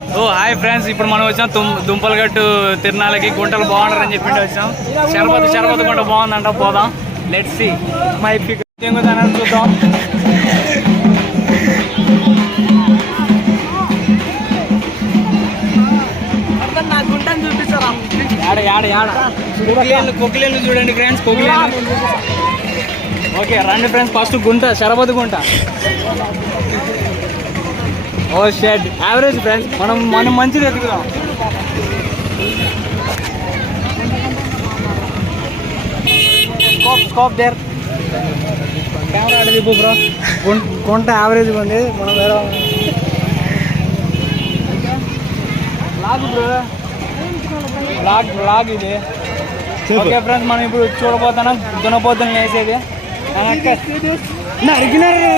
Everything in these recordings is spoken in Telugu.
ఓ హాయ్ ఫ్రెండ్స్, ఇప్పుడు మనం వచ్చాం దుంపలగట్టు తిరునాళ్ళకి. గుంటలు బాగుంటారని చెప్పి వచ్చాం. శరబత్ గుంట బాగుందంట, పోదాం. లెట్స్ సీ మై పిక్ చూద్దాం. కొక్కిలేళ్ళు చూడండి ఫ్రెండ్స్, కొక్కిలేళ్ళు. ఓకే రండి ఫ్రెండ్స్, ఫస్ట్ గుంట, శరబత్ గుంట. ఓ షెడ్ యావరేజ్ ఫ్రెండ్స్, మనం మంచిది ఎదుగుదాం. స్కోప్ దేర్ కెమెరా ఆడ దిప్పు బ్రో. గుంట యావరేజ్గా ఉంది. మనం వేరే బ్లాగ్ ఇది. ఓకే ఫ్రెండ్స్, మనం ఇప్పుడు చూడబోతున్నాం దునపోతులు వేసేది. నరికినారు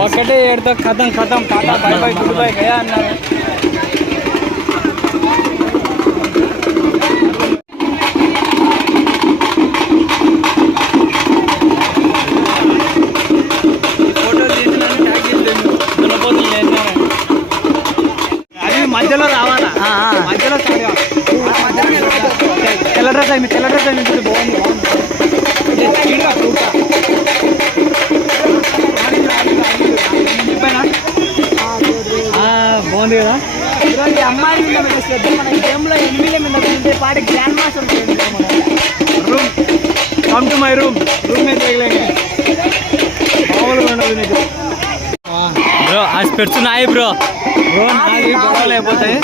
ఒకటే ఏడుతో ఖతం tata bye by good bye Gaya అన్నారు. అది మధ్యలో రావాలా, మధ్యలో తెల్ల డ్రెస్ అయింది బాగుంది. బాగుంది కదా. అమ్మాయి మన గేమ్లో ఎనిమిది మీద పాటి grand master room. Come to my room మీద మామూలుగా ఉండదు నీకు బ్రో. ఆ స్పెట్స్ నాయి బ్రో. నాది గొడవలు అయిపోతాయి.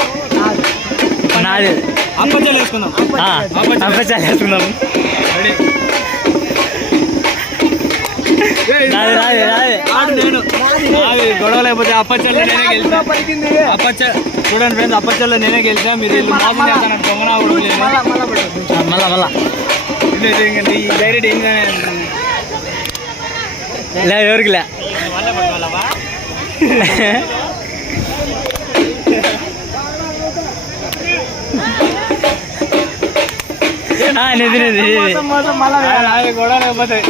నాది అప్పచ్చాలు వేసుకుందాం. రెడీ. గొడవలు అయిపోతే అప్పచ్చల్లో నేనే గెలిచా. చూడండి ఫ్రెండ్స్, అప్పచ్చల్లో నేనే గెలిచా. మీరు మోసం చేస్తాను దొంగనా మళ్ళా డైరెక్ట్ ఏం లే, ఎవరికి లే. గొడవలు అయిపోతాయి.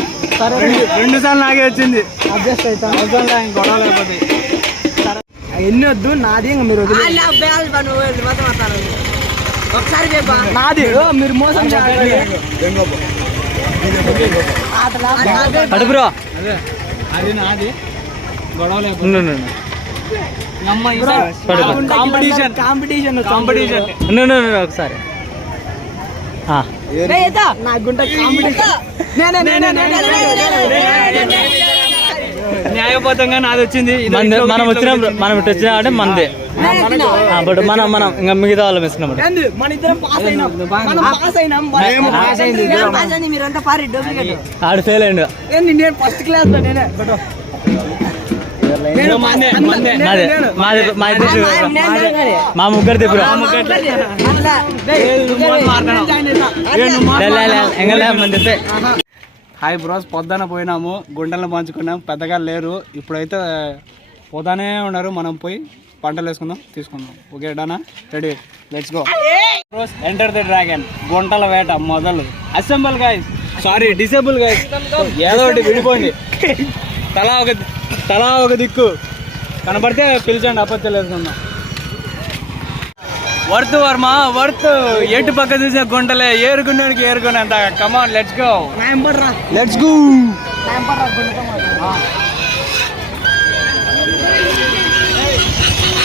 2 సార్లు నాకే వచ్చింది. అడ్జస్ట్ అవుతాం. గొడవలు అయిపోతాయి. ఎన్ని వద్దు నాది. మీరు నాది మీరు మోసం బ్రో. అది నాది. గొడవలు కాంపిటీషన్ ఒకసారి న్యాయబద్ధంగా నాది వచ్చింది. మనం వచ్చినప్పుడు మనం ఇటు వచ్చినా అంటే మనదే. బట్ మనం ఇంకా మిగతా వాళ్ళం వేసుకున్నాం. ఆడు ఫెయిల్ అయ్యిండు. ఫస్ట్ క్లాస్ లో నేనే. మా ముగ్గురు తిప్పు. హాయ్ బ్రోస్, పొద్దున పోయినాము, గుంటలను పంచుకున్నాం. పెద్దగా లేరు ఇప్పుడైతే, పోతానే ఉన్నారు. మనం పోయి పంటలు వేసుకుందాం, తీసుకుందాం. ఓకే డనా, ready, let's go bros. Enter the dragon. గుంటల వేట మొదలు. Assemble guys, sorry disable guys. ఏదో ఒకటి విడిపోయింది. తలా ఒక దిక్కు కనబడితే పిలిచండి, అప్పచ్చలు వేసుకుందాం. Worth Varma worth. ఎటు పక్క చూసే గుంటలే, ఏరుకున్నానికి ఏరుకునేంత. Come on let's go.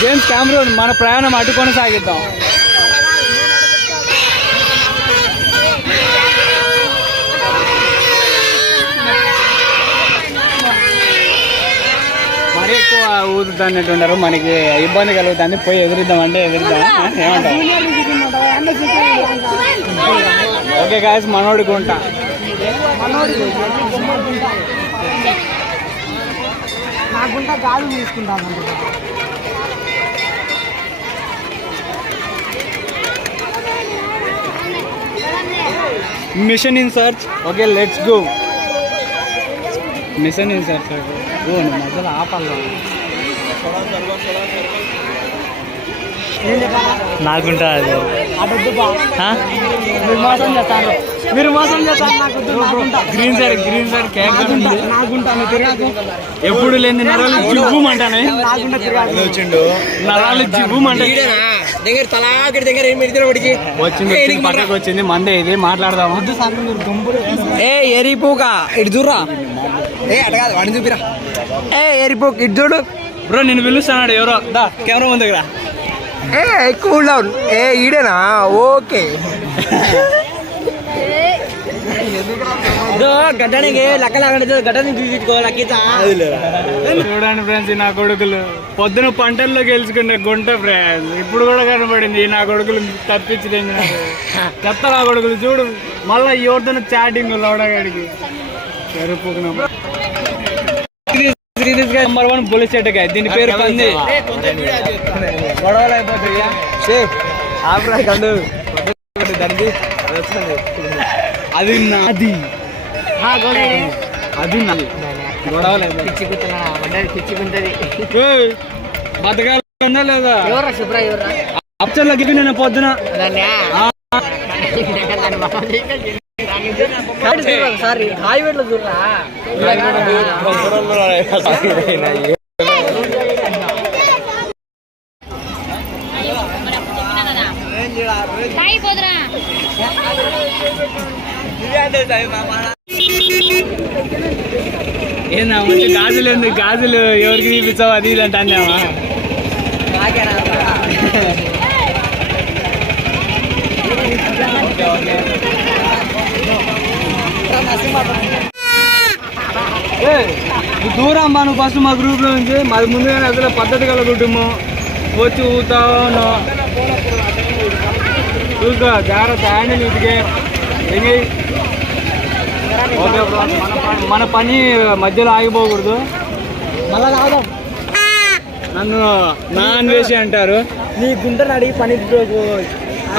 James Cameron, మన ప్రయాణం అటు కొనసాగిద్దాం. మరీ ఎక్కువ ఊదుతున్నట్టు ఉండరు, మనకి ఇబ్బంది కలుగుతుంది. పోయి ఎదురిద్దాం అంటే ఎదురిద్దాం. ఏమంటారు? ఓకే గాయస్, మనోడి గుంట. Mission in search. Okay let's go. Mission in search. మధ్యలో ఆపాలి. నాకుంటా అది మోసం చేస్తాను. మీరు మోసం చేస్తారు. గ్రీన్ సార్ కేక్ ఎప్పుడు లేని నరాలు జివ్వుమంటానే. నరాలు జివ్వుమంటాయి. వచ్చింది పక్కకు వచ్చింది మందే. ఇది మాట్లాడదాము. ఏ ఎరిపోక ఇటు చూడరా. ఏ అడగాదు వాడిని చూపిరా. ఏ ఎరిపోక ఇటు చూడు. బ్రో నేను పిలుస్తాడు ఎవరో. దా కెమెరా ముందు దగ్గర. ఏ కూల్ డౌన్. ఏ ఈడేనా? ఓకే. గడ్డానికి లెక్కలాగండి. గడ్డని చూడండి ఫ్రెండ్స్, నా కొడుకులు పొద్దున పంటల్లో గెలుచుకునే గుంట ఫ్రెండ్స్ ఇప్పుడు కూడా కనబడింది. నా కొడుకులు తప్పించి చెత్త నా కొడుకులు చూడు. మళ్ళా ఎవరితో చాటింగ్ లోడగాడికి సరిపోకున్నా. నెంబర్ 1 పోలీస్ చెట్టుకాయ. దీని పేరు పంది. గొడవలు అయిపోతాయా? అది నాది. అది నాది. గొడవలు బతకాలి లేదా? అప్చర్లో గిపి నేను పొద్దున సారీ హాయివేట్లో చూడరా. ఏందా మంచి గాజులు ఉంది. గాజులు ఎవరికి చూపించావు అది ఇది అంటే అన్నావా? దూరం అమ్మా నువ్వు ఫస్ట్ మా గ్రూప్ లో నుంచి. మాది ముందుగానే అసలు పద్ధతి గల కుటుంబం. వచ్చి ఊతా చూసుకో జాగ్రత్త. హ్యాండిల్ ఇదిగే ఓకే బ్రో. మన పని మధ్యలో ఆగిపోకూడదు. మళ్ళా రావడం నన్ను నా అన్వేషి అంటారు. నీ గుంటను అడిగి పని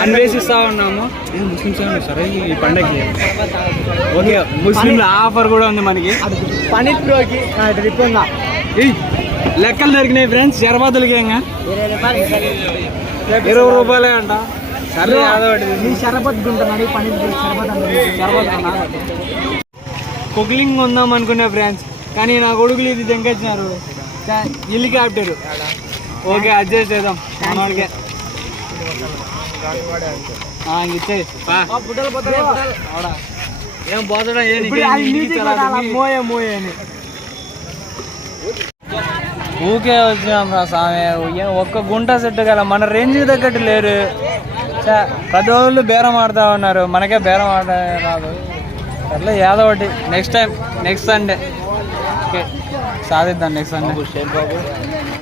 అన్వేషిస్తా ఉన్నాము. ముస్లిమ్స్ సరే ఈ పండగకి ఓకే. ముస్లింల ఆఫర్ కూడా ఉంది మనకి. పని ప్రోకి ట్రిప్ ఉందా? లెక్కలు దొరికినాయి ఫ్రెండ్స్. షర్బతులకి ఇంకా 20 రూపాయలే అంట. సరే నీ షరబత్ గుంటను పని షరబత్ కుకింగ్ ఉందాం అనుకునే ఫ్రెండ్స్, కానీ నా కొడుకులు ఇది తెంకొచ్చినారు. హెలికాప్టర్ ఓకే అడ్జస్ట్ చేద్దాం మనోడికే. ఇచ్చే ఏం పోతాడా మోయే మోయే అని ఊకే వచ్చినాం రా స్వామి. ఒక్క గుంట సెట్ గల మన రేంజ్ తగ్గట్టు లేరు. ప్రతి రోజులు బేరం ఆడుతూ ఉన్నారు. మనకే బేరం ఆడ రాదు. అట్లా ఏదో ఒకటి next time next Sunday okay సాధిద్దాం. Next Sunday